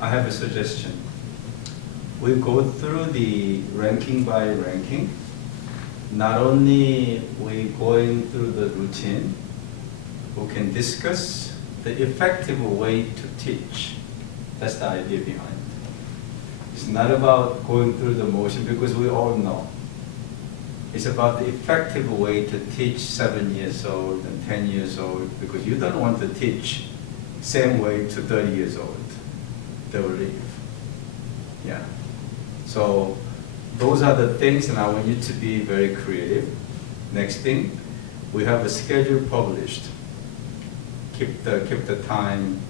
I have a suggestion. We go through the ranking by ranking. Not only we going through the routine, we can discuss the effective way to teach. That's the idea behind it. It's not about going through the motion because we all know. It's about the effective way to teach 7 years old and 10 years old, because you don't want to teach same way to 30 years old. They will leave. Yeah. So those are the things, and I want you to be very creative. Next thing, we have a schedule published. Keep the time,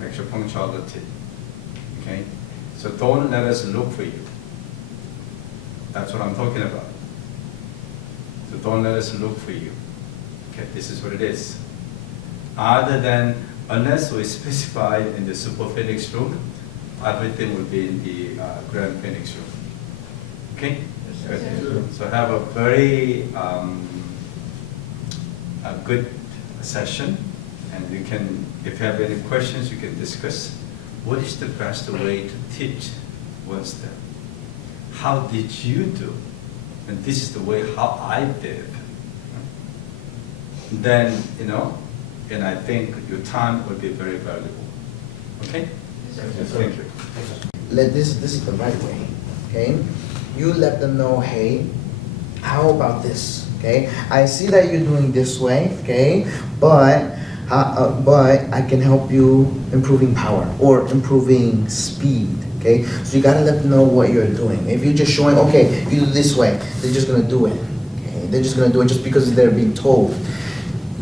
make sure punctuality. Okay? So don't let us look for you. That's what I'm talking about. So don't let us look for you. Okay, this is what it is. Other than, unless we specify in the Super Phoenix room, everything will be in the Grand Phoenix room. Okay? Yes. So have a very a good session, and you can, if you have any questions, you can discuss. What is the best way to teach one step? How did you do? And this is the way how I did. Then, and I think your time will be very valuable. Okay? Yes, thank you. This is the right way, okay? You let them know, hey, how about this, okay? I see that you're doing this way, okay? But I can help you improving power or improving speed, okay? So you gotta let them know what you're doing. If you're just showing, okay, you do this way, they're just gonna do it, okay? They're just gonna do it just because they're being told.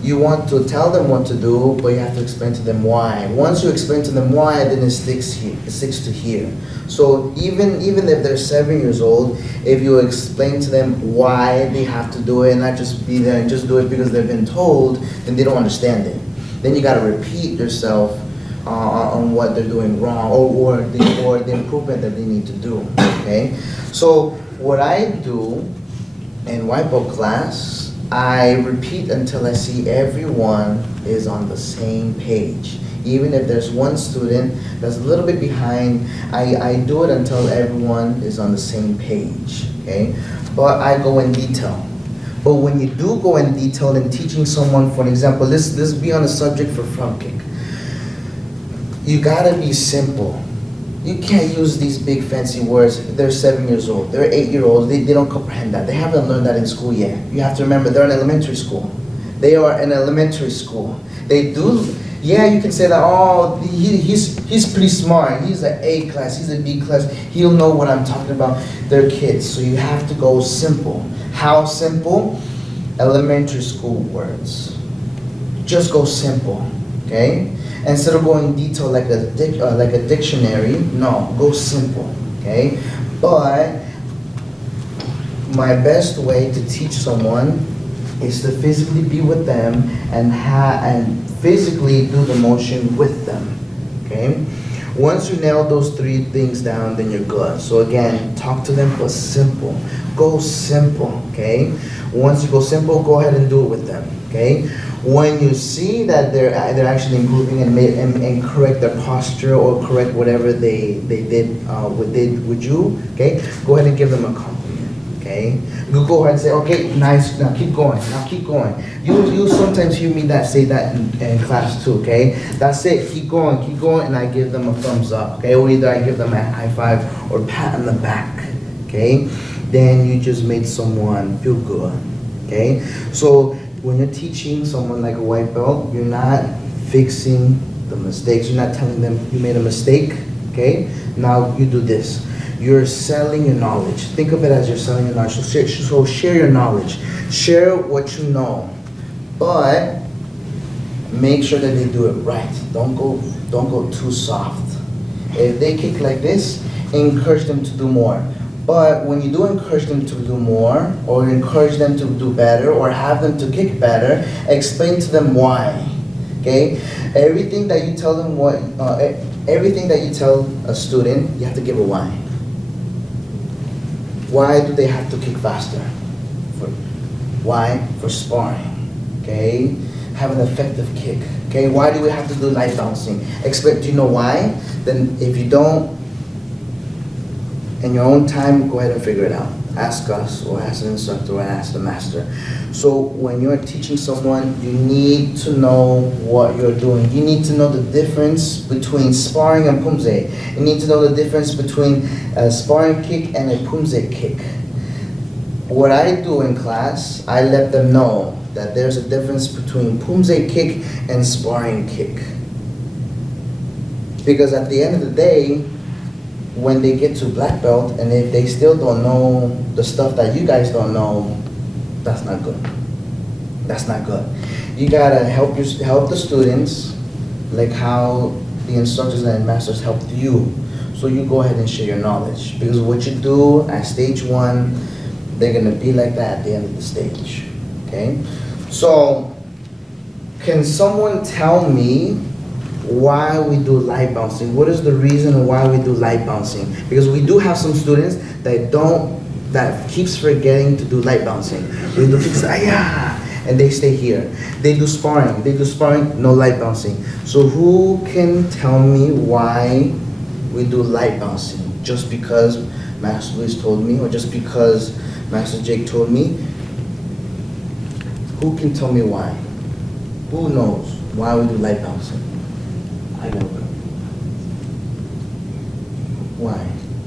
You want to tell them what to do, but you have to explain to them why. Once you explain to them why, then it sticks to here. So even if they're 7 years old, if you explain to them why they have to do it and not just be there and just do it because they've been told, then they don't understand it. Then you got to repeat yourself on what they're doing wrong or the improvement that they need to do. Okay. So what I do in whiteboard class, I repeat until I see everyone is on the same page. Even if there's one student that's a little bit behind, I do it until everyone is on the same page, okay? But I go in detail. But when you do go in detail in teaching someone, for example, let's be on the subject for front kick. You gotta be simple. You can't use these big fancy words. They're 7 years old, they're 8-year-olds, they don't comprehend that. They haven't learned that in school yet. You have to remember, they're in elementary school. They are in elementary school. They do, yeah, you can say that, oh, he's pretty smart. He's an A class, he's a B class. He'll know what I'm talking about. They're kids, so you have to go simple. How simple? Elementary school words. Just go simple, okay? Instead of going in detail like a dictionary, no, go simple, okay? But my best way to teach someone is to physically be with them and physically do the motion with them, okay? Once you nail those 3 things down, then you're good. So again, talk to them, but simple. Go simple, okay? Once you go simple, go ahead and do it with them, okay? When you see that they're actually improving and correct their posture or correct whatever they did with you, okay? Go ahead and give them a compliment, okay? You go ahead and say, okay, nice, now keep going, You sometimes hear me say that in class too, okay? That's it, keep going, and I give them a thumbs up, okay? Or either I give them a high five or pat on the back, okay? Then you just made someone feel good, okay? So when you're teaching someone like a white belt, you're not fixing the mistakes. You're not telling them you made a mistake, okay? Now you do this. You're selling your knowledge. Think of it as you're selling your knowledge. So share your knowledge. Share what you know. But make sure that they do it right. Don't go too soft. If they kick like this, encourage them to do more. But when you do encourage them to do more, or encourage them to do better, or have them to kick better, explain to them why. Okay? Everything that you tell them everything that you tell a student, you have to give a why. Why do they have to kick faster? Why? For sparring. Okay? Have an effective kick. Okay, why do we have to do light bouncing? Do you know why? Then if you don't, in your own time, go ahead and figure it out. Ask us, or ask an instructor, or ask the master. So when you're teaching someone, you need to know what you're doing. You need to know the difference between sparring and pumse. You need to know the difference between a sparring kick and a pumse kick. What I do in class, I let them know that there's a difference between pumse kick and sparring kick. Because at the end of the day, when they get to black belt, and if they still don't know the stuff that you guys don't know, that's not good. That's not good. You gotta help the students, like how the instructors and masters helped you. So you go ahead and share your knowledge, because what you do at stage 1, they're gonna be like that at the end of the stage. Okay? So, can someone tell me why we do light bouncing? What is the reason why we do light bouncing? Because we do have some students that keeps forgetting to do light bouncing. We do things, and they stay here. They do sparring, no light bouncing. So who can tell me why we do light bouncing? Just because Master Luis told me, or just because Master Jake told me? Who can tell me why? Who knows why we do light bouncing? I know. Why?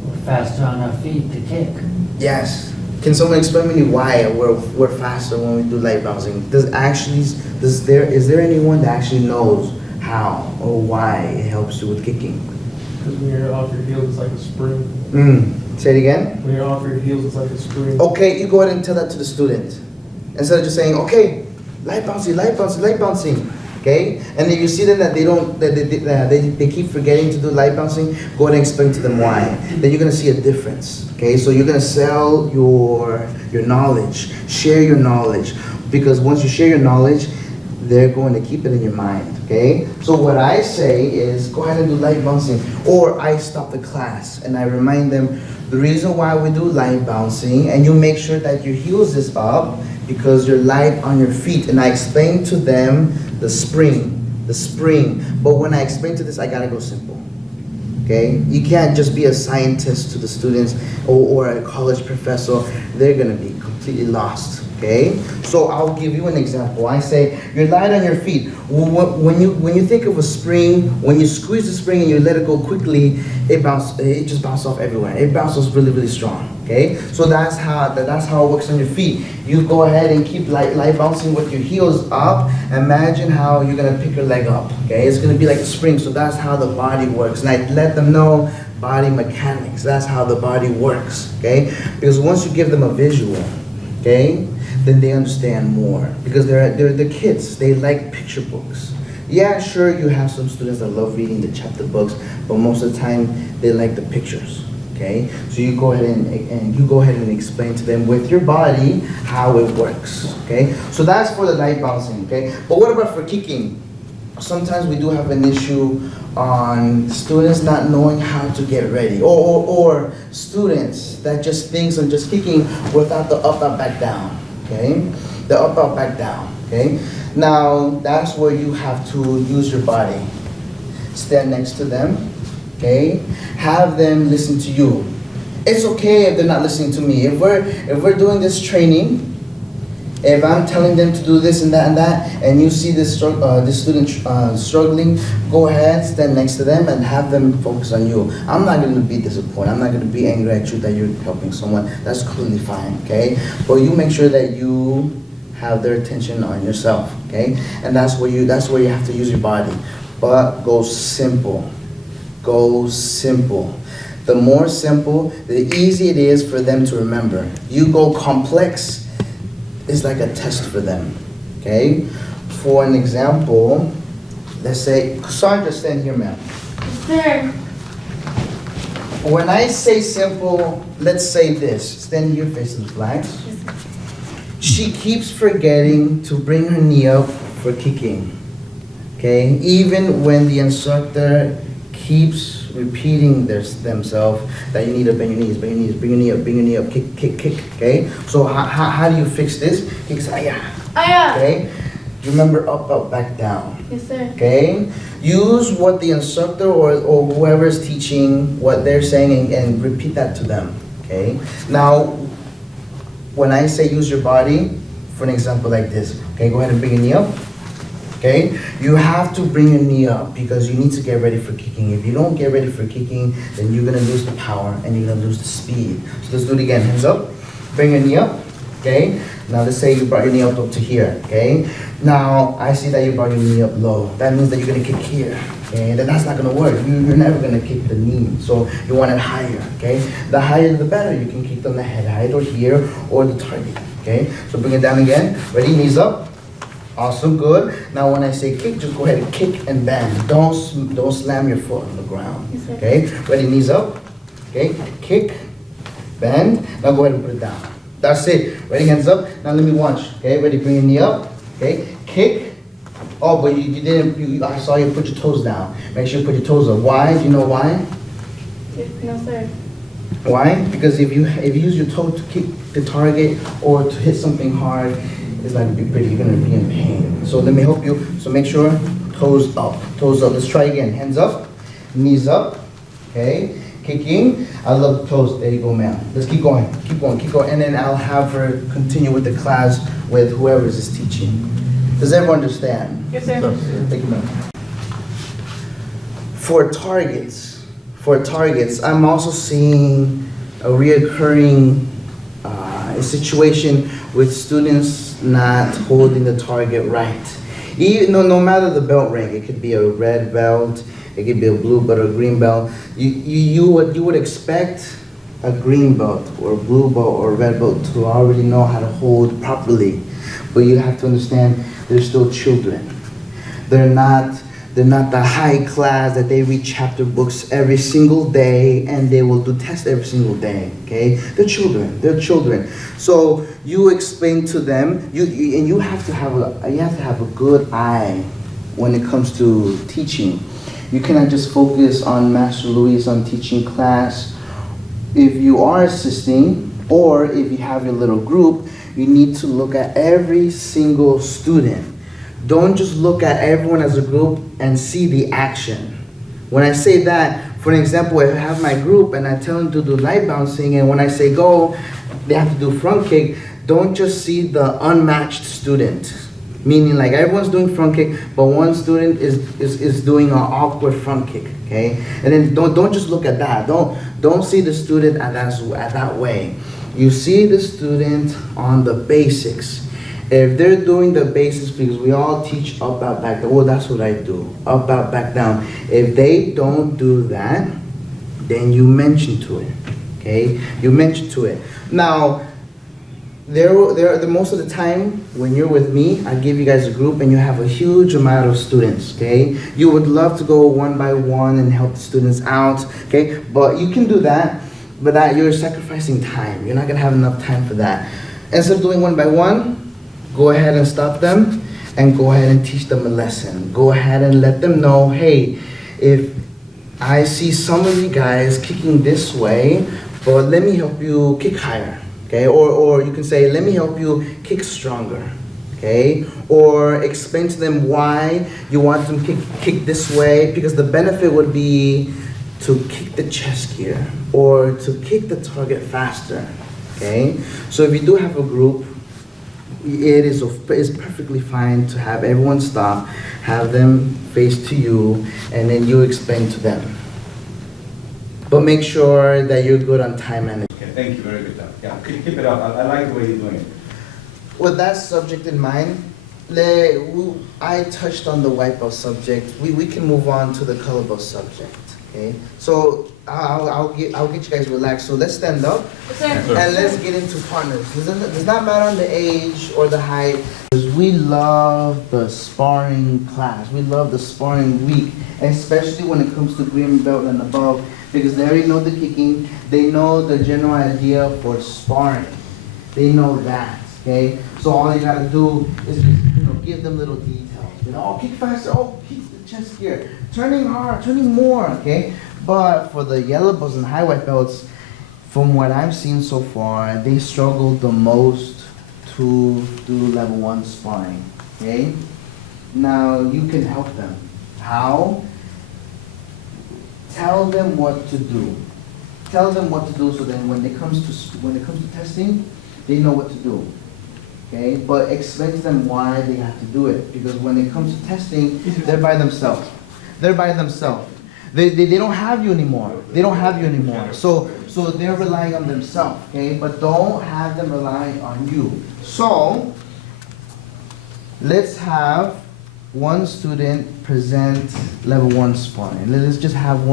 We're faster on our feet to kick. Yes. Can someone explain to me why we're faster when we do light bouncing? Is there anyone that actually knows how or why it helps you with kicking? Because when you're off your heels, it's like a spring. Say it again. When you're off your heels, it's like a spring. Okay, you go ahead and tell that to the student. Instead of just saying, okay, light bouncing, light bouncing, light bouncing. Okay? And if you see them that they keep forgetting to do light bouncing, go ahead and explain to them why. Then you're gonna see a difference. Okay? So you're gonna sell your knowledge, share your knowledge. Because once you share your knowledge, they're going to keep it in your mind. Okay? So what I say is go ahead and do light bouncing. Or I stop the class and I remind them the reason why we do light bouncing, and you make sure that your heels is up because you're light on your feet. And I explain to them the spring. But when I explain to this, I gotta go simple. Okay? You can't just be a scientist to the students or a college professor. They're gonna be completely lost. Okay? So I'll give you an example. I say, you're light on your feet. When you think of a spring, when you squeeze the spring and you let it go quickly, it just bounces off everywhere. It bounces really, really strong. Okay? So that's how it works on your feet. You go ahead and keep light bouncing with your heels up. Imagine how you're gonna pick your leg up. Okay? It's gonna be like a spring. So that's how the body works. And I let them know body mechanics. That's how the body works. Okay? Because once you give them a visual, okay, then they understand more. Because they're the kids. They like picture books. Yeah, sure, you have some students that love reading the chapter books, but most of the time they like the pictures. Okay, so you go ahead and explain to them with your body how it works. Okay, so that's for the light bouncing. Okay, but what about for kicking? Sometimes we do have an issue on students not knowing how to get ready, or students that just thinks on just kicking without the up, up, back, down. Okay, the up, up, back, down. Okay, now that's where you have to use your body. Stand next to them. Okay, have them listen to you. It's okay if they're not listening to me. If we're doing this training, if I'm telling them to do this and that, and you see this student struggling, go ahead, stand next to them and have them focus on you. I'm not going to be disappointed. I'm not going to be angry at you that you're helping someone. That's completely fine, okay? But you make sure that you have their attention on yourself, okay? And that's where you have to use your body. But go simple. Go simple. The more simple, the easier it is for them to remember. You go complex, it's like a test for them, okay? For an example, let's say, Cassandra, stand here, ma'am. Sir. When I say simple, let's say this. Stand here facing the flags. She keeps forgetting to bring her knee up for kicking, okay? Even when the instructor keeps repeating themselves that you need to bend your knees, bring your knee up, kick, okay? So how do you fix this? Kicks, Aya. okay? Remember up, up, back down. Yes, sir. Okay? Use what the instructor or whoever is teaching, what they're saying, and repeat that to them. Okay? Now, when I say use your body, for an example like this, okay, go ahead and bring your knee up. Okay? You have to bring your knee up because you need to get ready for kicking. If you don't get ready for kicking, then you're gonna lose the power and you're gonna lose the speed. So let's do it again. Hands up. Bring your knee up. Okay? Now let's say you brought your knee up to here. Okay? Now I see that you brought your knee up low. That means that you're gonna kick here. Okay? Then that's not gonna work. You're never gonna kick the knee. So you want it higher. Okay? The higher the better. You can kick on the head height or here or the target. Okay? So bring it down again. Ready? Knees up. Awesome, good. Now when I say kick, just go ahead and kick and bend. Don't slam your foot on the ground. Yes, sir. Okay? Ready? Knees up. Okay? Kick, bend. Now go ahead and put it down. That's it. Ready? Hands up. Now let me watch. Okay? Ready? Bring your knee up. Okay? Kick. Oh, but you didn't. I saw you put your toes down. Make sure you put your toes up. Why? Do you know why? No, sir. Why? Because if you use your toe to kick the target or to hit something hard, it's not gonna be pretty. You're gonna be in pain. So let me help you. So make sure toes up. Toes up. Let's try again. Hands up, knees up. Okay. Kicking. I love the toes. There you go, ma'am. Let's keep going. Keep going. Keep going. And then I'll have her continue with the class with whoever is teaching. Does everyone understand? Yes, sir. Thank you, ma'am. For targets, I'm also seeing a reoccurring situation with students not holding the target right. No matter the belt rank, it could be a red belt, it could be a blue belt or a green belt. You would expect a green belt or a blue belt or a red belt to already know how to hold properly, but you have to understand they're still children. They're not the high class that they read chapter books every single day and they will do tests every single day. Okay, they're children. So you explain to them. You have to have a good eye when it comes to teaching. You cannot just focus on Master Luis on teaching class. If you are assisting or if you have your little group, you need to look at every single student. Don't just look at everyone as a group and see the action. When I say that, for example, if I have my group and I tell them to do light bouncing and when I say go, they have to do front kick, don't just see the unmatched student. Meaning like everyone's doing front kick, but one student is doing an awkward front kick, okay? And then don't just look at that. Don't see the student at that way. You see the student on the basics. If they're doing the basics, because we all teach up, out, back down. Well, that's what I do, up, out, back down. If they don't do that, then you mention to it, okay? You mention to it. Now, the most of the time when you're with me, I give you guys a group and you have a huge amount of students, okay? You would love to go one by one and help the students out, okay? But you can do that, but that you're sacrificing time. You're not gonna have enough time for that. Instead of doing one by one, go ahead and stop them and go ahead and teach them a lesson. Go ahead and let them know, hey, if I see some of you guys kicking this way, but let me help you kick higher, okay? Or you can say, let me help you kick stronger, okay? Or explain to them why you want them to kick this way, because the benefit would be to kick the chest gear or to kick the target faster, okay? So if you do have a group, it's perfectly fine to have everyone stop, have them face to you, and then you explain to them. But make sure that you're good on time management. Okay, thank you, very good job. Yeah, keep it up. I like the way you're doing it. With that subject in mind, I touched on the white belt subject. We can move on to the color belt subject. Okay, so I'll get you guys relaxed. So let's stand up Yes, sir. and let's get into partners. Does not matter on the age or the height. We love the sparring class. We love the sparring week, especially when it comes to green belt and above, because they already know the kicking. They know the general idea for sparring. They know that. Okay, so all you gotta do is just, give them little details. Oh, kick faster. Oh, kick the chest gear. Turning hard, turning more. Okay, but for the yellow belts and high white belts, from what I've seen so far, they struggle the most to do level 1 sparring. okay? Now you can help them. How? Tell them what to do. Tell them what to do so then when it comes to testing, they know what to do. Okay? But explain to them why they have to do it. Because when it comes to testing, they're by themselves. They're by themselves. They don't have you anymore. They don't have you anymore. So they're relying on themselves, okay? But don't have them relying on you. So let's have one student present level 1 sparring. Let's just have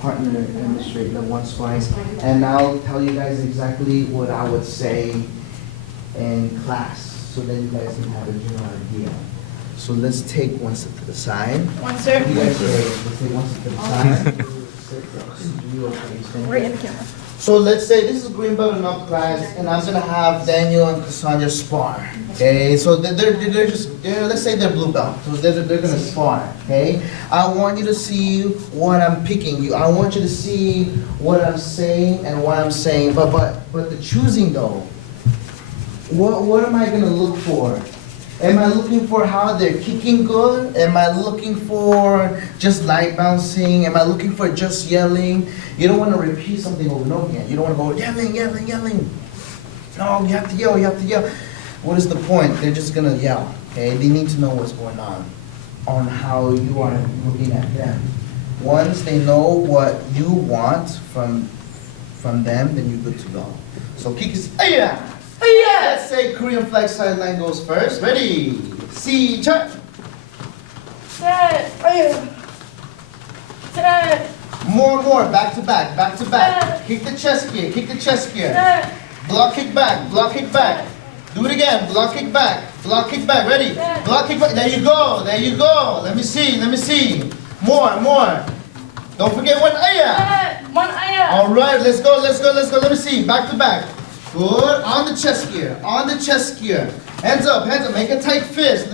partner demonstrate level 1 sparring. And I'll tell you guys exactly what I would say in class, so then you guys can have a general idea. So let's take one step to the side. One, sir. You guys say, let's take one step to the side. Right in the camera. So let's say this is green belt and up class, and I'm gonna have Daniel and Cassandra spar. Okay, so let's say they're blue belt, so they're gonna spar. Okay, I want you to see what I'm picking. I want you to see what I'm saying and what I'm saying. But the choosing though, what am I gonna look for? Am I looking for how they're kicking good? Am I looking for just light bouncing? Am I looking for just yelling? You don't want to repeat something over and over again. You don't want to go yelling, yelling, yelling. No, you have to yell, you have to yell. What is the point? They're just going to yell, okay? They need to know what's going on how you are looking at them. Once they know what you want from them, then you're good to go. So kick is, yeah. Let's say Korean flag sideline goes first. Ready? See, check. Set. Set. More, back to back. Kick the chest gear, kick the chest gear. Set. Block kick back. Do it again, block kick back. Ready? Block kick back, there you go. Let me see. More. Don't forget one, Set. One aya. All right, let's go. Let me see, back to back. Good, on the chest gear. Hands up, make a tight fist.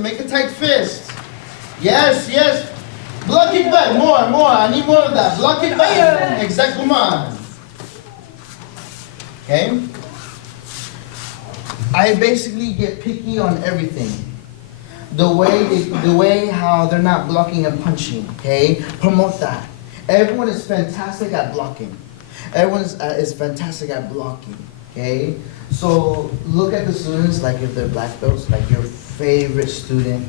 Yes. Block it back, more, I need more of that. Block it back, exactly, come on. Okay? I basically get picky on everything. The way how they're not blocking and punching, okay? Promote that. Everyone is fantastic at blocking. Everyone is fantastic at blocking. Okay, so look at the students like if they're black belts, like your favorite student.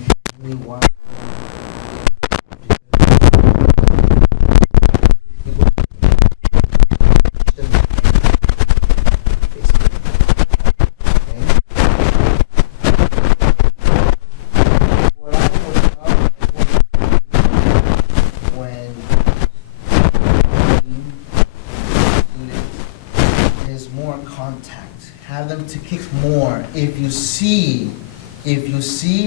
Have them to kick more. If you see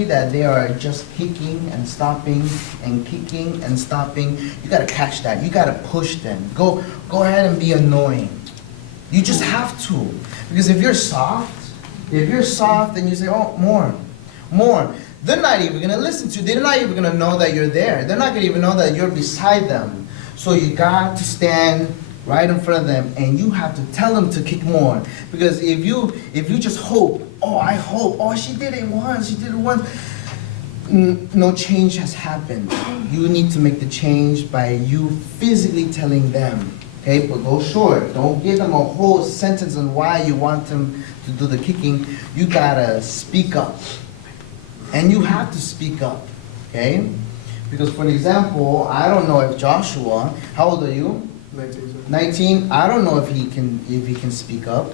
that they are just kicking and stopping and kicking and stopping, you gotta catch that. You gotta push them. Go ahead and be annoying. You just have to. Because if you're soft and you say, oh, more, they're not even gonna listen to you. They're not even gonna know that you're there. They're not gonna even know that you're beside them. So you got to stand right in front of them, and you have to tell them to kick more. Because if you just hope, she did it once, no change has happened. You need to make the change by you physically telling them. Okay, but go short. Don't give them a whole sentence on why you want them to do the kicking. You gotta speak up. And you have to speak up, okay? Because for example, I don't know if Joshua, how old are you? 19. I don't know if he can speak up.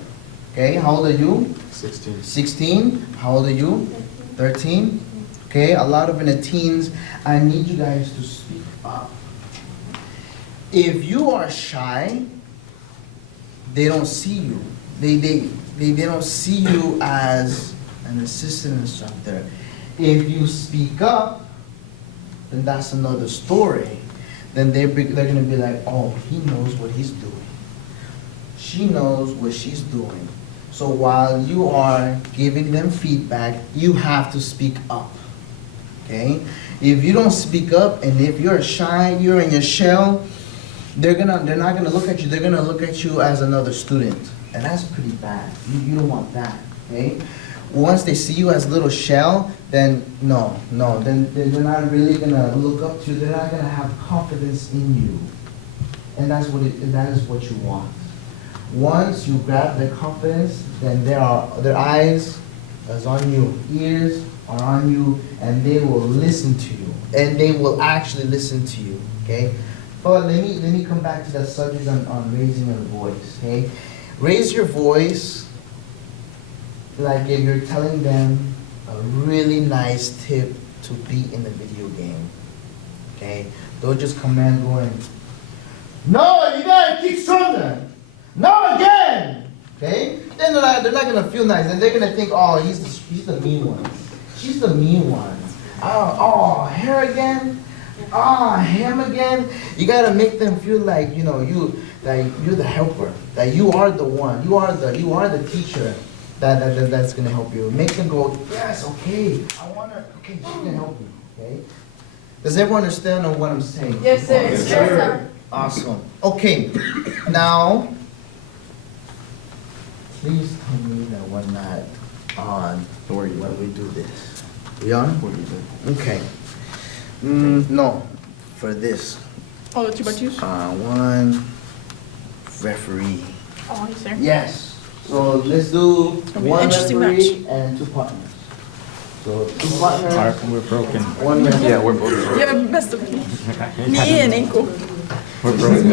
Okay, how old are you? 16. 16. How old are you? 13. Okay, a lot of in the teens. I need you guys to speak up. If you are shy, they don't see you. They don't see you as an assistant instructor. If you speak up, then that's another story. Then they're going to be like, oh, he knows what he's doing. She knows what she's doing. So while you are giving them feedback, you have to speak up, okay? If you don't speak up, and if you're shy, you're in your shell, they're not gonna look at you. They're gonna look at you as another student, and that's pretty bad. You don't want that, okay? once they see you as little shell, then then they're not really gonna look up to you. They're not gonna have confidence in you, and that is what you want. Once you grab their confidence, then their eyes is on you, ears are on you, and they will listen to you, and they will actually listen to you. Okay. But let me come back to that subject on raising your voice. Okay, raise your voice like if you're telling them a really nice tip to beat in the video game. Okay, don't just command going, no, you gotta kick stronger. No, again. Okay, then they're not gonna feel nice, and they're gonna think, oh, he's the mean one. She's the mean one. Oh, her again. Him again. You gotta make them feel like you're the helper, that you are the one, you are the teacher that's gonna help you. Make them go, yes, okay, okay, she's gonna help me. Okay. Does everyone understand what I'm saying? Yes, sir. Yes, sir. Awesome. Okay. Now, please tell me that we're not on when we do this. We on? Okay. No, for this. Oh, the 2x2s? One referee. Oh, yes, sir. Yes. So let's do gonna be an one interesting referee match. and two partners. So two partners. We're broken. One referee. Yeah, we're both You have messed up knee and ankle. We're broken.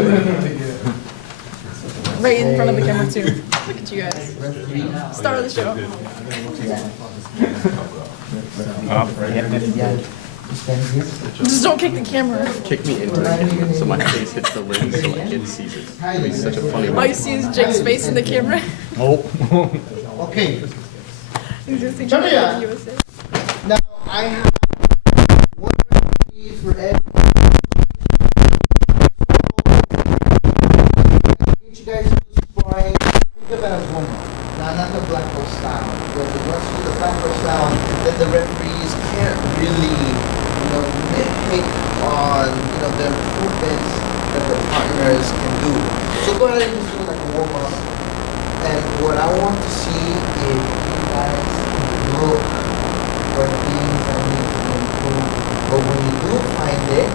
Right in front of the camera, too. Look at you guys. Referee. Star of the show. Yeah. Stand here. Just don't kick the camera. Kick me into it so my face hits the lens so like it sees it. It's such a funny All you see is Jake's face in the camera. Okay. He's just thinking Come here. about USA. Now I have one referee for every. You guys do sparring. Think of it as one more. Now, not the black belt style. Because once you do the black belt style, then the referees can't really, nitpick on, the improvements that the partners can do. So go ahead and just do like a warm up. And what I want to see is you guys look for things that need to improve. But when you do find it,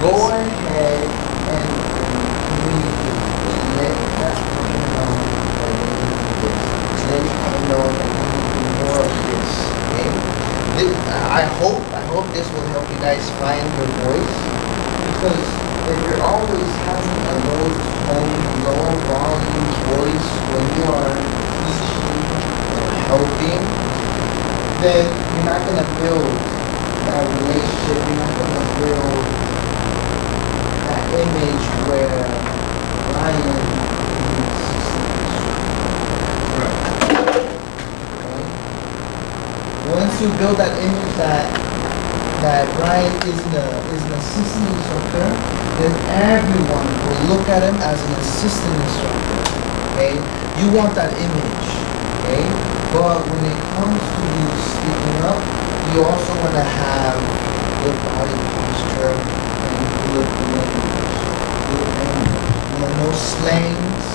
go ahead and communicate. Let that person know that you need to do this. Let him know that you need to do more of this. Okay? I hope this will help you guys find your voice. Because if you're always having a low tone, low volume voice when you are teaching or helping, then you're not going to build that relationship. You're not going to build that image where Ryan once you build that image that Brian is an assistant instructor, then everyone will look at him as an assistant instructor. Okay? You want that image. Okay? But when it comes to you speaking up, you also want to have good body posture and good language. Good language. No slangs.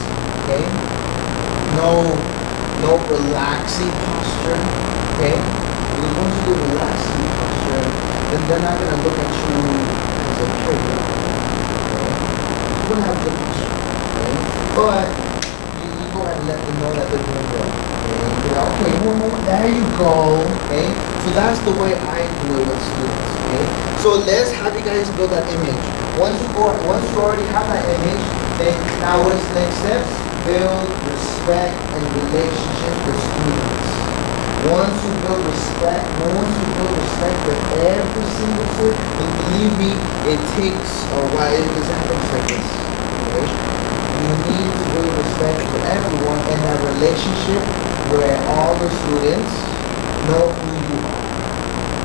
Okay? No relaxing posture. Okay? Because once you do relaxing posture, then they're not going to look at you as a traitor. Okay? You're going to have good posture. Okay? But you go ahead and let them know that they're doing good. Okay, there you go. Okay? So that's the way I do it with students. Okay? So let's have you guys build that image. Once you already have that image, then now what's the next steps? Build respect and relationship with students. Once you build respect with every single student, and believe me, it takes a while. It doesn't happen just like this. Okay? You need to build respect for everyone and that relationship where all the students know who you are.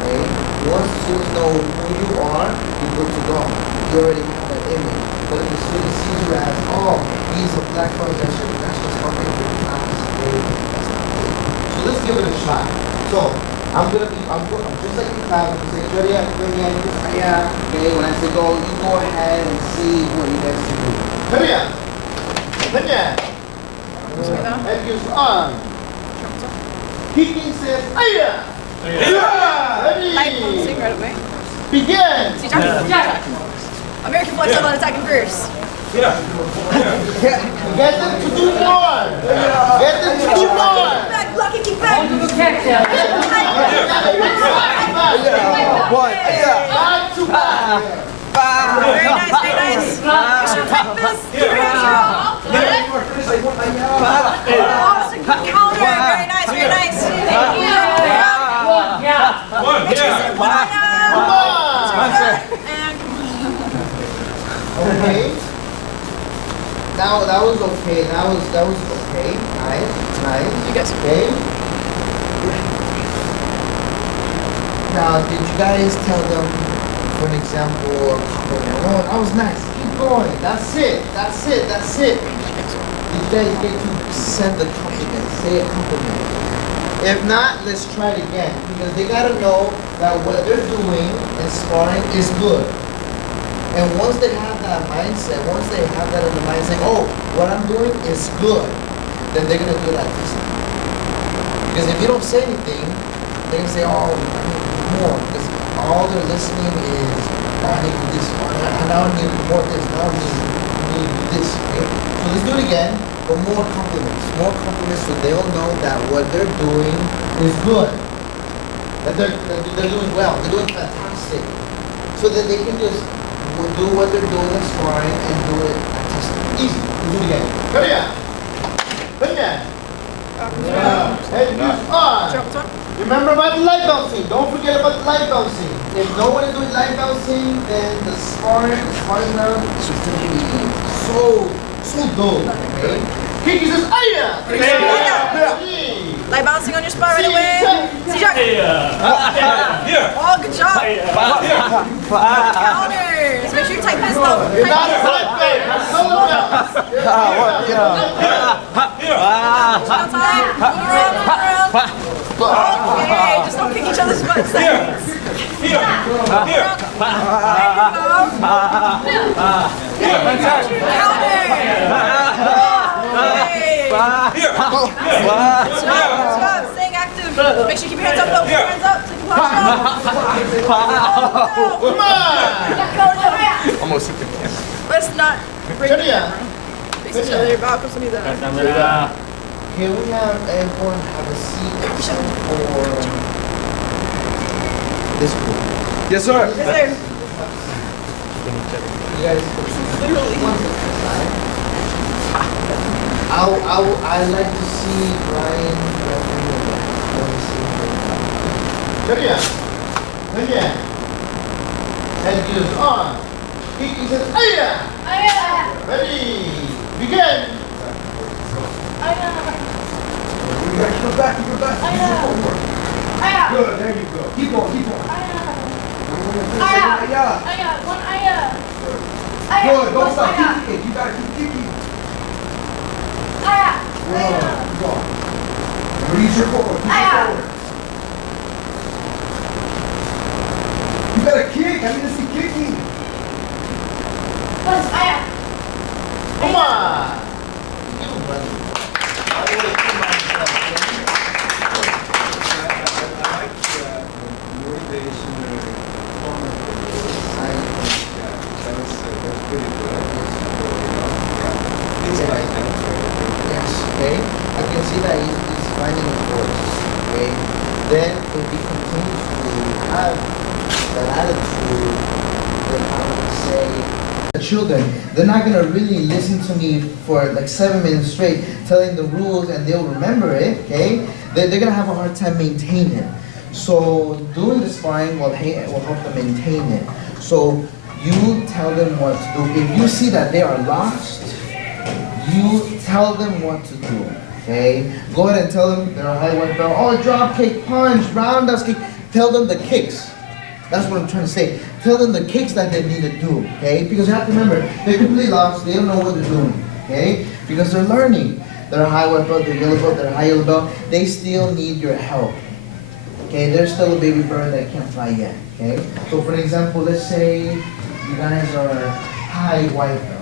Okay? Once the students know who you are, you're good to go. You already have that image. But if the student sees you as, oh, he's a black belt, that's just helping for class. That's not good. So let's give it a shot. So I'm just like in class. I'm gonna say, Jodia, okay, when I say go, you go ahead and see what you guys can do. Come here. Come here. Head goes on. Kiki says, Aya! Light Ready? pulsing right away. Begin! See, Jack. American flag still on attacking first. Get them to do more! Get them to do more! Back, lucky, keep back. Back to back! Very nice, very nice. You should take this. Awesome, good counter. Very nice, very nice. Make sure you say one eye Come out. on! And Okay. Now that was okay. That was okay. Nice. you guys. Okay. Now, did you guys tell them, for an example, or compliment? Oh, that was nice. Keep going. That's it. Did you guys get to send a compliment? Say a compliment. If not, let's try it again, because they gotta know that what they're doing in sparring is good. And once they have that mindset, once they have that in the mindset, oh, what I'm doing is good, then they're gonna do that this time. Because if you don't say anything, they're gonna say, oh, I need more. Because all they're listening is, oh, I need this, I now need more this, now I need this. Okay? So let's do it again, but more compliments. More compliments so they'll know that what they're doing is good. That they're doing well, they're doing fantastic. So that they can just do what they're doing as sparring and do it artistic. Easy. We'll do it again. Come here! Come here! And use on! Jump, jump. Remember about the light bouncing. Don't forget about the light bouncing. If no one is doing light bouncing, then the sparring round is going to be so dull. Okay? Kiki says, Aya! Light bouncing on your spot right away. See, Jack. Oh, good job. Counters. Make sure you tighten this though. You're not a side belt. That's solo belt. Outside. Move around. Okay, just don't kick each other's butts. There you go. Counter. Good job. Staying active. Make sure you keep your hands up though. Keep your hands up so you can watch it. No. Almost hit the camera. Let's not break the Julia. camera. Face each other. Back up, Sunita. Can we have everyone have a seat except for this group? Yes, sir. Is there? You guys, Literally. I like to see Brian referee. Come here. Come here. And use on. Kiki says, Aya! Ready? Begin! Go back. Good, there you go. Keep going. Good, don't stop. Keep kicking. You gotta keep kicking. Good, keep going. Release your forward. You gotta kick. I need to see kicking. Come on! Okay, I can see that he's finding a voice. Okay, then if he continues to have that attitude, then I would say the children, they're not gonna really listen to me for like 7 minutes straight, telling the rules, and they'll remember it. Okay, they're gonna have a hard time maintaining it. So doing the sparring will help them maintain it. So you tell them what to do. If you see that they are lost, you tell them what to do, okay? Go ahead and tell them they're a high white belt. Oh, drop kick, punch, roundhouse kick. Tell them the kicks. That's what I'm trying to say. Tell them the kicks that they need to do, okay? Because you have to remember, they're completely lost. They don't know what they're doing, okay? Because they're learning. They're a high white belt, they're yellow belt, they're a high yellow belt. They still need your help, okay? They're still a baby bird that can't fly yet, okay? So for example, let's say you guys are high white belt.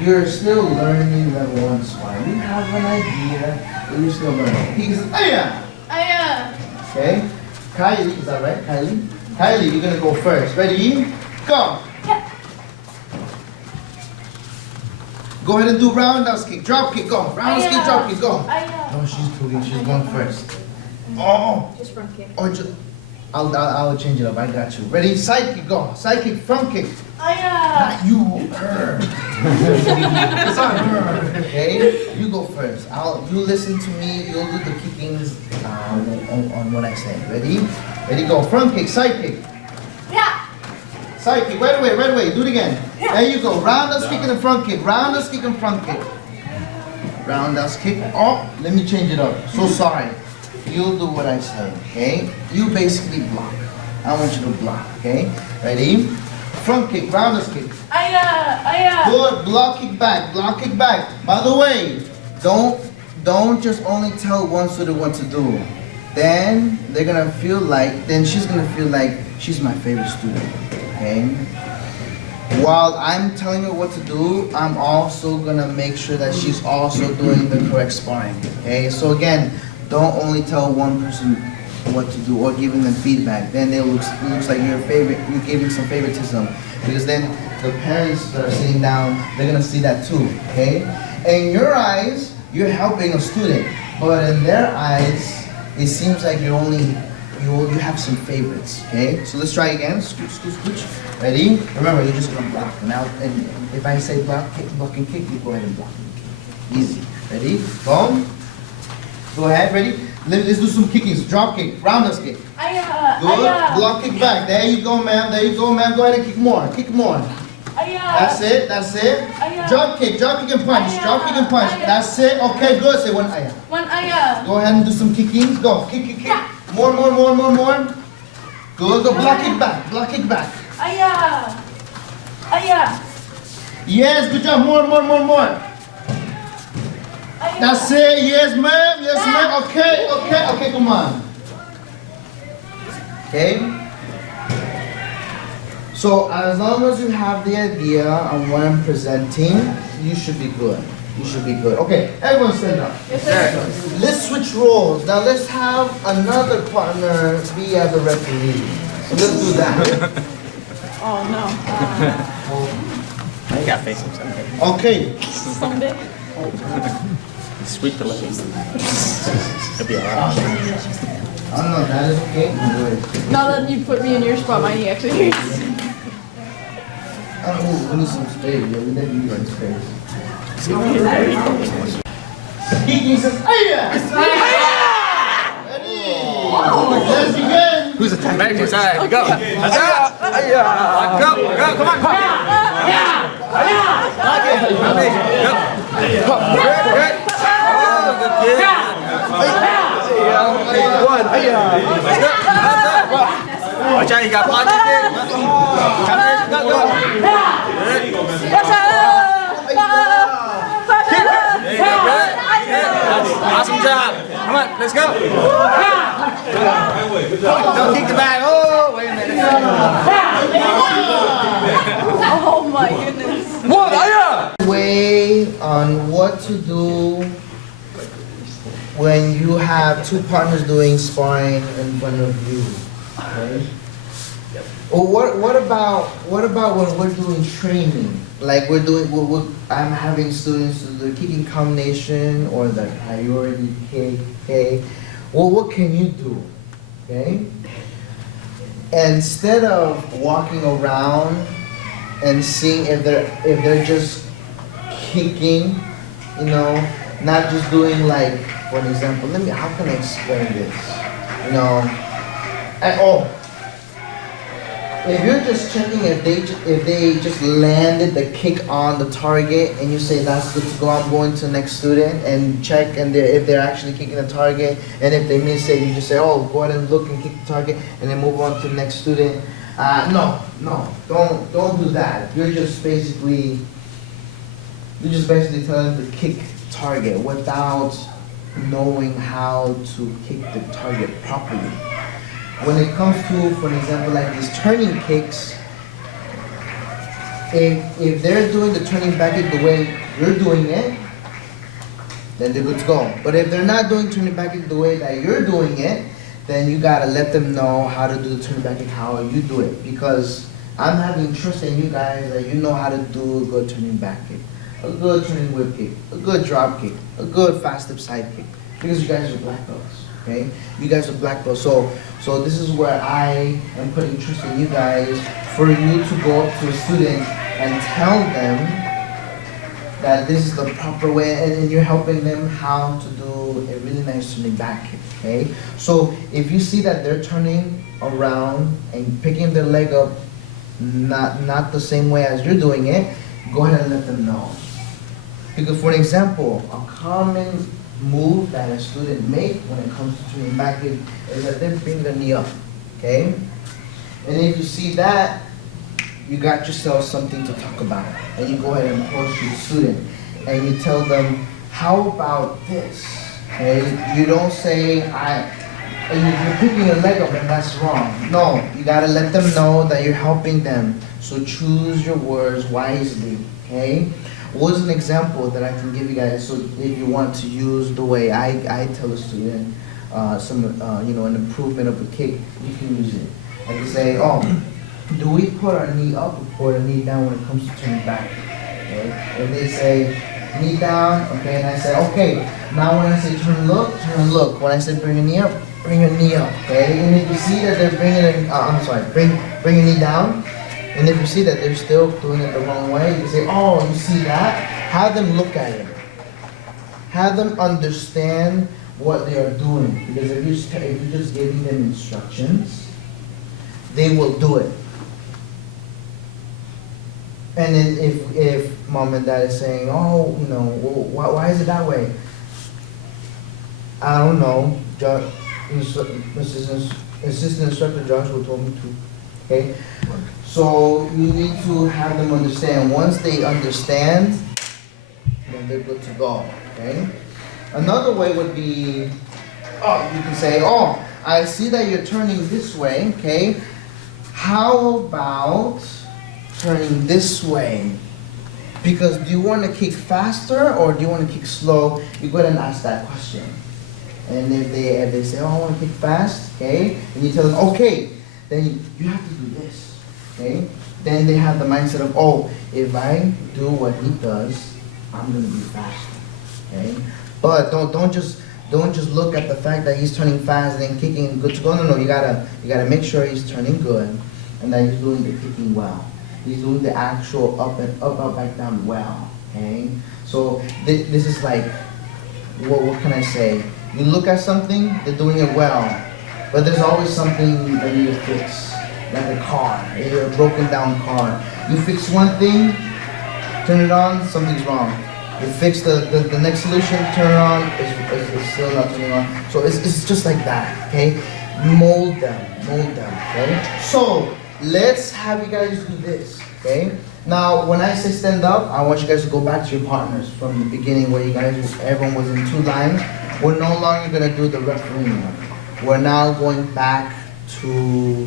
You're still learning level 1 sparring. You have an idea, but you're still learning. He says, Aya! Okay. Kylie, is that right? Kylie? Kylie, you're gonna go first. Ready? Go! Go ahead and do roundhouse kick, drop kick, go. Roundhouse kick, drop kick, go. No, she's going first. Oh! Just front kick. Or just, I'll change it up. I got you. Ready? Side kick, go. Side kick, front kick. Not you, her. It's not her. Okay, you go first. You listen to me. You'll do the kickings on what I say. Ready? Ready? Go. Front kick, side kick. Side kick. Right away. Do it again. There you go. Roundhouse kick and front kick. Roundhouse kick and front kick. Roundhouse kick. Oh, let me change it up. So sorry. You'll do what I say. Okay? You basically block. I want you to block. Okay? Ready? Front kick, roundhouse kick. Good, block kick back, block kick back. By the way, don't just only tell one student what to do. Then they're gonna feel like, then she's gonna feel like she's my favorite student. Okay? While I'm telling her what to do, I'm also gonna make sure that she's also doing the correct sparring. Okay? So again, don't only tell one person what to do or giving them feedback. Then it looks like you're giving some favoritism, because then the parents that are sitting down, they're gonna see that too. Okay? In your eyes, you're helping a student, but in their eyes, it seems like you have some favorites. Okay? So let's try again. Scooch. Ready? Remember, you're just gonna block now. And if I say block and kick, you go ahead and block. Easy. Ready? Boom. Go ahead, ready? Let's do some kickings. Drop kick, roundhouse kick. Good. Block kick back. There you go, ma'am. Go ahead and kick more. That's it. Drop kick and punch. That's it. Okay, good. Say one ayah. Go ahead and do some kickings. Go. Kick. More. Good. Go. Block kick back. Yes, good job. More. That's it. Yes, ma'am. Okay, come on. Okay? So, as long as you have the idea on what I'm presenting, you should be good. Okay, everyone stand up. Let's switch roles. Now, let's have another partner be as a referee. So, let's do that. Oh no. I got face ups. Okay. Someday. Sweep the legs. It'll be alright. Oh no, that is okay. Now that you put me in your spot, my knee actually hurts. We need some space. Yeah, we need you in space. He says, "Aya!" Ready? Let's begin. Who's attacking? Back to your side. Go. That's it. Go. Come on. Go. Good. Let's go. Watch out, you got pocket there. Come here. Go. Good. Awesome job. Come on, let's go. Don't kick the bag. Oh, wait a minute. Oh my goodness. What? Way on what to do when you have two partners doing sparring in front of you. Okay? Or what about when we're doing training? Like I'm having students do the kicking combination or the priority kick. Okay. Well, what can you do? Okay. Instead of walking around and seeing if they're just kicking, not just doing like, for example, how can I explain this? If you're just checking if they just landed the kick on the target and you say that's good to go, I'm going to the next student and check if they're actually kicking the target, and if they miss it, you just say, oh, go ahead and look and kick the target and then move on to the next student. No, don't do that. You're just basically telling them to kick target without knowing how to kick the target properly. When it comes to, for example, like these turning kicks, if they're doing the turning back kick the way you're doing it, then they're good to go. But if they're not doing turning back kick the way that you're doing it, then you gotta let them know how to do the turning back kick, how you do it. Because I'm having trust in you guys that you know how to do a good turning back kick, a good turning whip kick, a good drop kick, a good fast step side kick. Because you guys are black belts, okay? You guys are black belts. So this is where I am putting trust in you guys for you to go up to a student and tell them that this is the proper way, and you're helping them how to do a really nice turning back kick, okay? So if you see that they're turning around and picking their leg up not the same way as you're doing it, go ahead and let them know. Because for example, a common move that a student makes when it comes to turning back kick is that they bring their knee up, okay? And if you see that, you got yourself something to talk about. And you go ahead and approach your student and you tell them, how about this? Okay? You don't say, you're picking your leg up and that's wrong. No, you gotta let them know that you're helping them. So choose your words wisely, okay? What's an example that I can give you guys so if you want to use the way I tell a student an improvement of a kick, you can use it. I can say, do we put our knee up or the knee down when it comes to turning back? Okay? If they say knee down, okay, and I say, okay, now when I say turn and look. When I say bring your knee up, bring your knee up, okay? And if you see that they're bring your knee down, and if you see that they're still doing it the wrong way, you can say, you see that? Have them look at it. Have them understand what they are doing. Because if you're just giving them instructions, they will do it. And then if mom and dad is saying, why is it that way? I don't know. Assistant instructor Joshua told me to. Okay? So you need to have them understand. Once they understand, then they're good to go. Okay? Another way would be, you can say, I see that you're turning this way, okay? How about turning this way? Because do you want to kick faster or do you want to kick slow? You go ahead and ask that question. And if they say, I want to kick fast, okay? And you tell them, okay, then you have to do this, okay? Then they have the mindset of, if I do what he does, I'm going to be faster, okay? But don't just look at the fact that he's turning fast and then kicking good to go. No, you gotta make sure he's turning good and that he's doing the kicking well. He's doing the actual up, back down well, okay? So this is like, what can I say? You look at something, they're doing it well, but there's always something that you need to fix, like a car, a broken down car. You fix one thing, turn it on, something's wrong. You fix the next solution, turn it on, it's still not turning on. So it's just like that, okay? Mold them, okay? So let's have you guys do this, okay? Now, when I say stand up, I want you guys to go back to your partners from the beginning where everyone was in two lines. We're no longer gonna do the refereeing. We're now going back to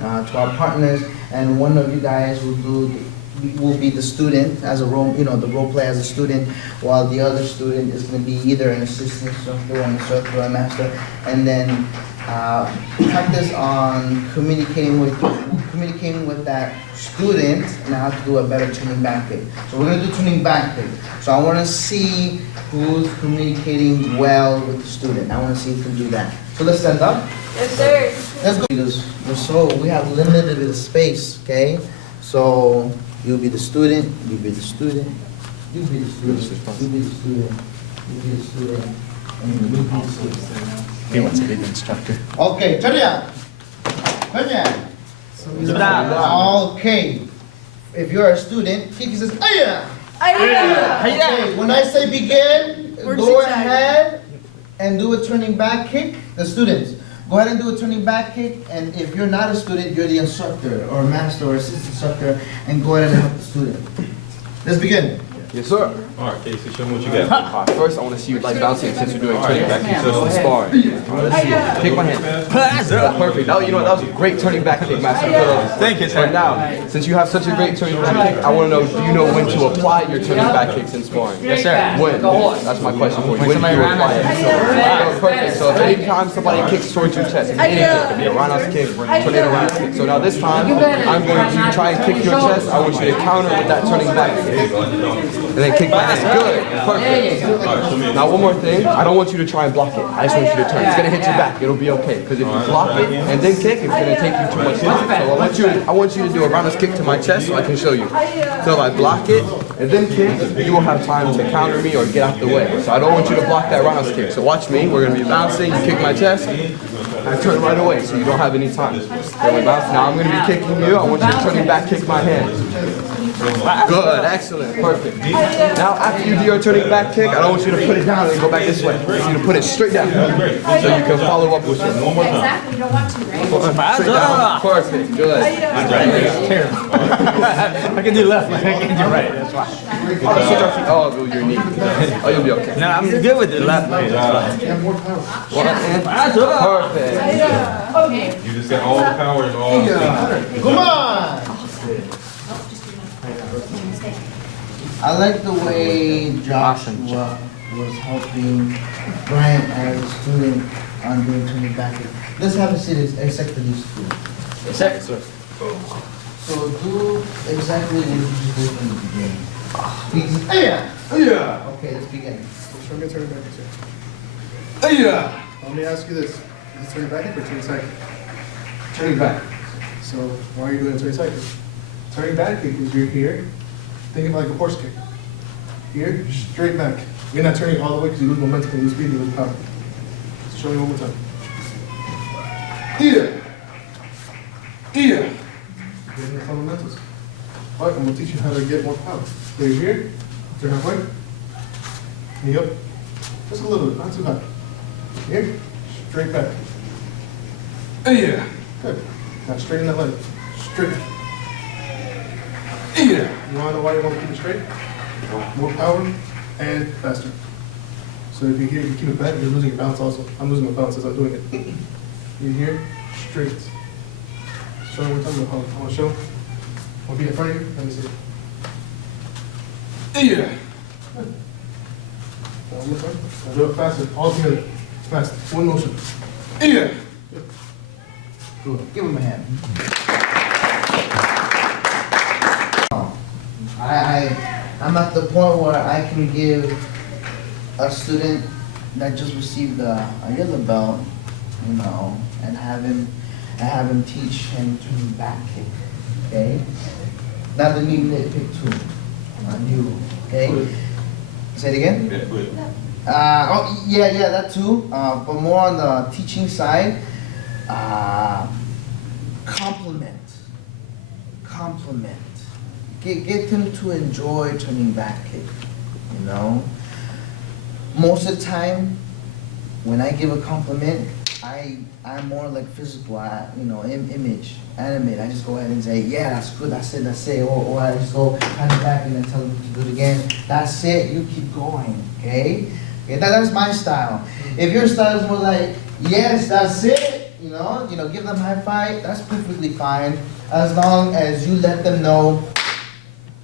our partners, and one of you guys will be the student as a role, the role play as a student, while the other student is going to be either an assistant instructor, an instructor, or a master, and then practice on communicating with that student and how to do a better turning back kick. So we're going to do turning back kick. So I want to see who's communicating well with the student. I want to see if you can do that. So let's stand up. Yes, sir. Let's go. Because we have limited space, okay? So you'll be the student, you'll be the student, you'll be the student, you'll be the student, you'll be the student, and you'll be the student. He wants to be the instructor. Okay, Turnya. Okay. If you're a student, he says, Aya! Okay, when I say begin, We're go zigzagging. ahead and do a turning back kick. The students, go ahead and do a turning back kick. And if you're not a student, you're the instructor or master or assistant instructor, and go ahead and help the student. Let's begin. Yes, sir. All right, Casey, show me what you got. All right, first I want to see you like bouncing since you're doing turning back kicks. So some sparring. Let's see it. Kick my hand. Perfect. That, you know, that was a great turning back kick, Master. Thank you, sir. But now, since you have such a great turning back kick, I want to know, do you know when to apply your turning back kicks in sparring? Yes, sir. When? That's my question for you. When do you apply it? Perfect. So if any time somebody kicks towards your chest, anything, it could be a roundhouse kick, tornado roundhouse kick. So now this time, I'm going to try and kick your chest. I want you to counter with that turning back kick. And then kick my hand. Good. Perfect. Now one more thing. I don't want you to try and block it. I just want you to turn. It's gonna hit your back. It'll be okay. Because if you block it and then kick, it's gonna take you too much time. So I want you to do a roundhouse kick to my chest so I can show you. So if I block it and then kick, you will have time to counter me or get out the way. So I don't want you to block that roundhouse kick. So watch me. We're gonna be bouncing. You kick my chest. I turn right away, so you don't have any time. So we bounce. Now I'm gonna be kicking you. I want you to turn back, kick my hand. Good, excellent, perfect. Now after you do your turning back kick, I don't want you to put it down and go back this way. I want you to put it straight down. So you can follow up with it. One more time. Exactly, you don't want to, right? Straight down. Perfect, good. I can do left, but I can't do right. That's why. Switch our feet. Oh, your knee. Oh, you'll be okay. No, I'm good with the left leg. One hand. Perfect. You just got all the power and all the speed. Come on! I like the way Joshua was helping Brian as a student on doing turning back. Let's have a seat except for these two. Yes, sir. So do exactly what you just did from the beginning. Please. Yeah! Okay, let's begin. Show me a turning back kick, sir. Yeah! Let me ask you this. Is it turning back kick or turning side kick? Turning back. So why are you doing a turning side kick? Turning back kick is you're here, think of it like a horse kick. Here, straight back. You're not turning all the way because you lose momentum, you lose speed, you lose power. So show me one more time. Here. Here. Getting the fundamentals. All right, I'm gonna teach you how to get more power. So you're here, turn halfway, knee up, just a little bit, not too high. Here, straight back. Yeah. Good. Now straighten that leg. Straight. Yeah. You wanna know why you wanna keep it straight? More power and faster. So if you here, you keep it back, you're losing your balance also. I'm losing my balance as I'm doing it. You're here, straight. Show me one time, I wanna show. Wanna be in front of you, let me see. Yeah. Good. Now one more time. Now do it faster, all together. Fast. One motion. Yeah. Good. Give him a hand. I'm at the point where I can give a student that just received a yellow belt, you know, and have him teach him turning back kick. Okay. Now let me nitpick too on you. Okay. Say it again. Yeah, that too. But more on the teaching side. Compliment. Get him to enjoy turning back kick. You know. Most of the time, when I give a compliment, I'm more like physical. Image, animate. I just go ahead and say, yeah, that's good. That's it. Or I just go kind of back and then tell them to do it again. That's it. You keep going. Okay. That's my style. If your style is more like, yes, that's it. You know, give them high five. That's perfectly fine, as long as you let them know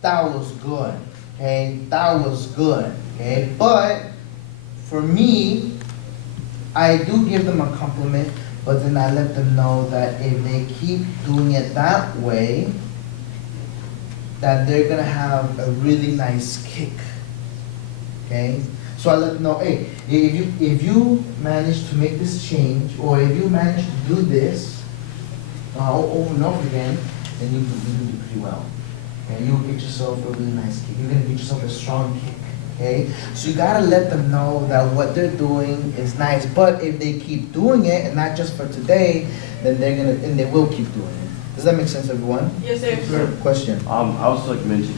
that was good. Okay, that was good. Okay, but for me, I do give them a compliment, but then I let them know that if they keep doing it that way, that they're gonna have a really nice kick. Okay. So I let them know, hey, if you manage to make this change, or if you manage to do this over and over again, then you do pretty well. Okay, you'll get yourself a really nice kick. You're gonna get yourself a strong kick. Okay, so you gotta let them know that what they're doing is nice. But if they keep doing it, and not just for today, then they will keep doing it. Does that make sense, everyone? Yes, sir. Question. I also like to mention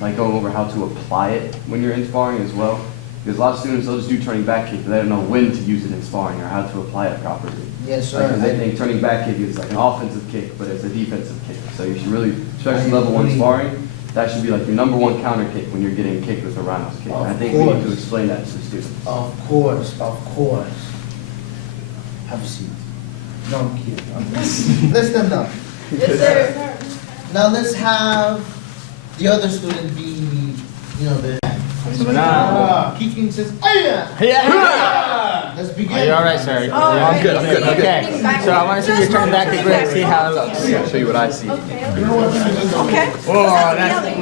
like going over how to apply it when you're in sparring as well. Because a lot of students, they'll just do turning back kick, but they don't know when to use it in sparring or how to apply it properly. Yes, sir. Because they think turning back kick is like an offensive kick, but it's a defensive kick. So you should really, especially level one sparring, that should be like your number one counter kick when you're getting kicked with a roundhouse kick. And I think we need to explain that to the students. Of course, of course. Have a seat. Don't keep. Let's stand up. Yes, sir. Now let's have the other student be, the. Kicking says, let's begin. Are you all right, sir? I'm good. Okay, so I want to see you turn back the grip, see how it looks. I'll show you what I see. Okay. Oh,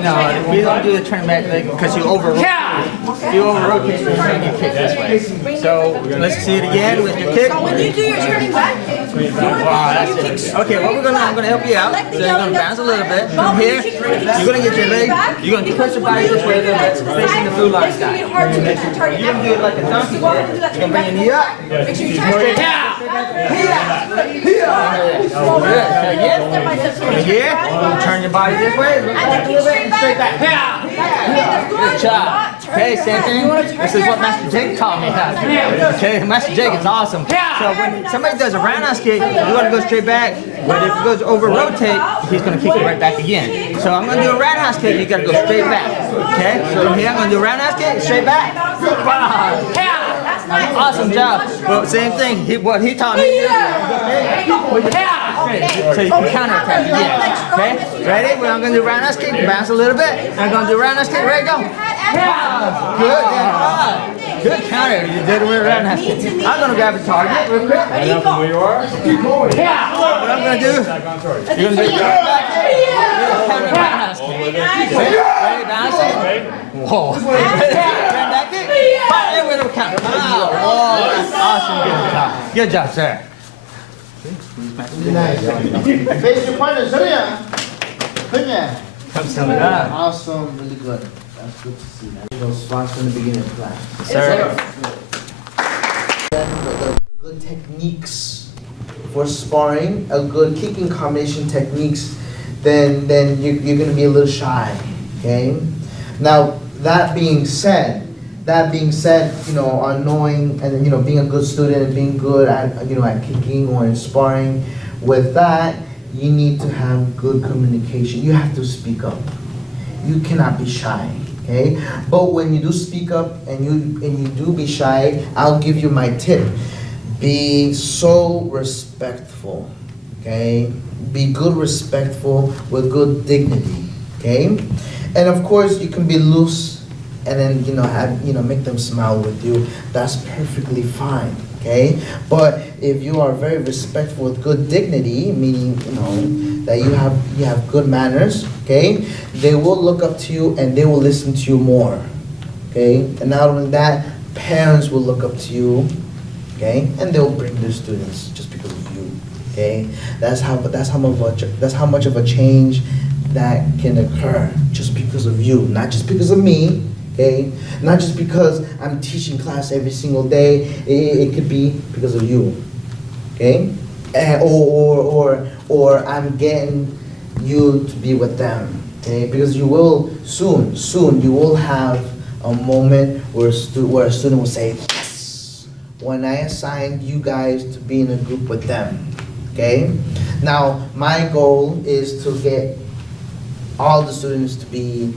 no, we don't do the turn back leg because you over-rotate. You over-rotate when you're trying to kick this way. So let's see it again with your kick. So when you do your turning back kick, Wow, that's it. Okay, what I'm gonna help you out. So you're gonna bounce a little bit. From here, you're gonna get your leg, you're gonna push your body this way a little bit, facing the food line it's going to side. be hard to get your target. You're gonna do it like a donkey So what here. we're going to do that You're gonna bring your knee up. Make sure you turn it down. Oh, good. So again, from here, turn your body this way, look back a little bit, and straight back. Good job. Okay, same thing. This is what Master Jake taught me how to do. Okay, Master Jake is awesome. So when somebody does a roundhouse kick, you want to go straight back. But if it goes over rotate, he's going to kick you right back again. So I'm going to do a roundhouse kick, you got to go straight back. Okay, so from here I'm going to do a roundhouse kick, straight back. Awesome job. Well, same thing. What he taught me is so you can counterattack again. Okay, ready? Well, I'm going to do roundhouse kick, bounce a little bit. I'm going to do roundhouse kick. Ready, go. Good, good counter. You did it with a roundhouse kick. I'm going to grab a target real quick. Right now from where you are, keep going. What I'm going to do, you're going to do a counter roundhouse kick. Ready, bouncing. Whoa. Back kick. And with a counter. Wow, that's awesome. Good job, sir. Nice. Face your partner, Sonia. Sonia. Come sum it up. Awesome, really good. That's good to see. Those spots from the beginning of class. Sir. The good techniques for sparring, a good kicking combination techniques, then you're gonna be a little shy. Okay. Now that being said, on knowing and being a good student and being good at at kicking or in sparring, with that you need to have good communication. You have to speak up. You cannot be shy. Okay, but when you do speak up and you do be shy, I'll give you my tip. Be so respectful. Okay, be good, respectful with good dignity. Okay, and of course you can be loose and then make them smile with you. That's perfectly fine. Okay, but if you are very respectful with good dignity, meaning that you have good manners, okay, they will look up to you and they will listen to you more. Okay, and not only that, parents will look up to you, okay, and they'll bring their students just because of you. Okay, that's how much of a change that can occur just because of you, not just because of me. Okay, not just because I'm teaching class every single day. It could be because of you. Okay, or I'm getting you to be with them. Okay, because you will soon you will have a moment where a student will say, yes, when I assigned you guys to be in a group with them. Okay, now my goal is to get all the students to be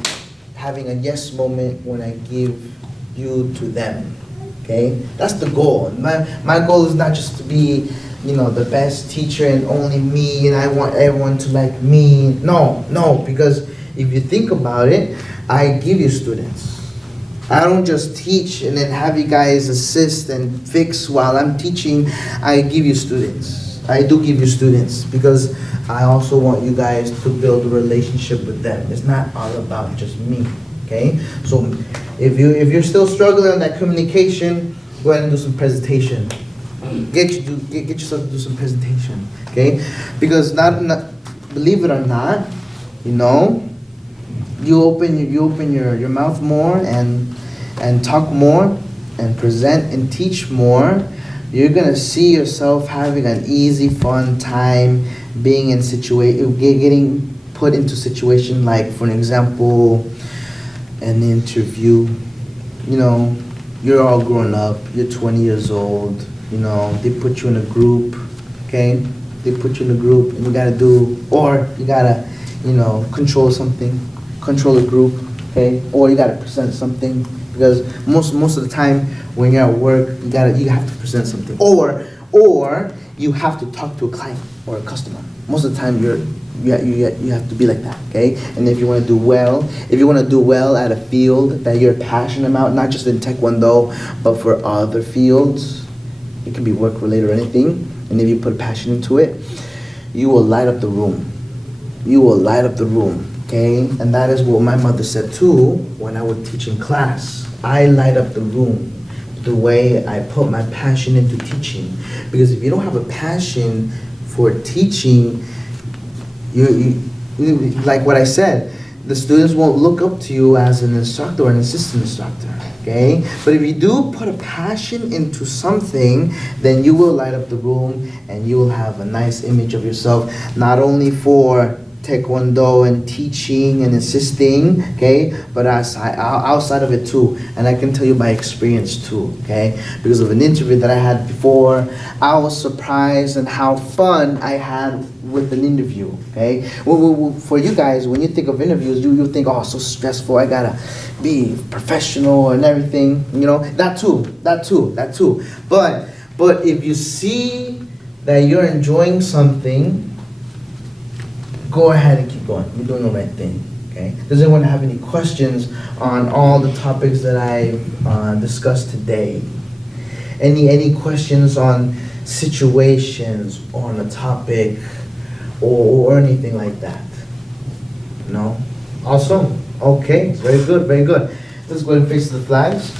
having a yes moment when I give you to them. Okay, that's the goal. My goal is not just to be, the best teacher and only me, and I want everyone to like me. No, because if you think about it, I give you students. I don't just teach and then have you guys assist and fix while I'm teaching. I give you students. I do give you students because I also want you guys to build a relationship with them. It's not all about just me, okay? So if you're still struggling on that communication, go ahead and do some presentation. Get yourself to do some presentation, okay? Because not believe it or not, you open your mouth more and talk more and present and teach more, you're gonna see yourself having an easy, fun time being in getting put into situation like, for example, an interview. You're all grown up. You're 20 years old. They put you in a group. Okay, they put you in a group, and you gotta control something. control a group, okay? Or you gotta present something, because most of the time when you're at work, you have to present something. Or you have to talk to a client or a customer. Most of the time you have to be like that, okay? And if you want to do well at a field that you're passionate about, not just in Taekwondo, but for other fields, it can be work related or anything, and if you put passion into it, you will light up the room. You will light up the room, okay? And that is what my mother said too when I would teach in class. I light up the room the way I put my passion into teaching. Because if you don't have a passion for teaching, you like what I said, the students won't look up to you as an instructor or an assistant instructor, okay? But if you do put a passion into something, then you will light up the room and you will have a nice image of yourself, not only for Taekwondo and teaching and assisting, okay, but outside of it too. And I can tell you by experience too, okay, because of an interview that I had before, I was surprised at how fun I had with an interview, okay. Well, for you guys, when you think of interviews, you think, oh, so stressful, I gotta be professional and everything, you know, that too. But if you see that you're enjoying something, go ahead and keep going. You're doing the right thing, okay? Does anyone have any questions on all the topics that I discussed today? Any questions on situations on a topic or anything like that? No? Awesome. Okay, very good, very good. Let's go ahead and face the flags.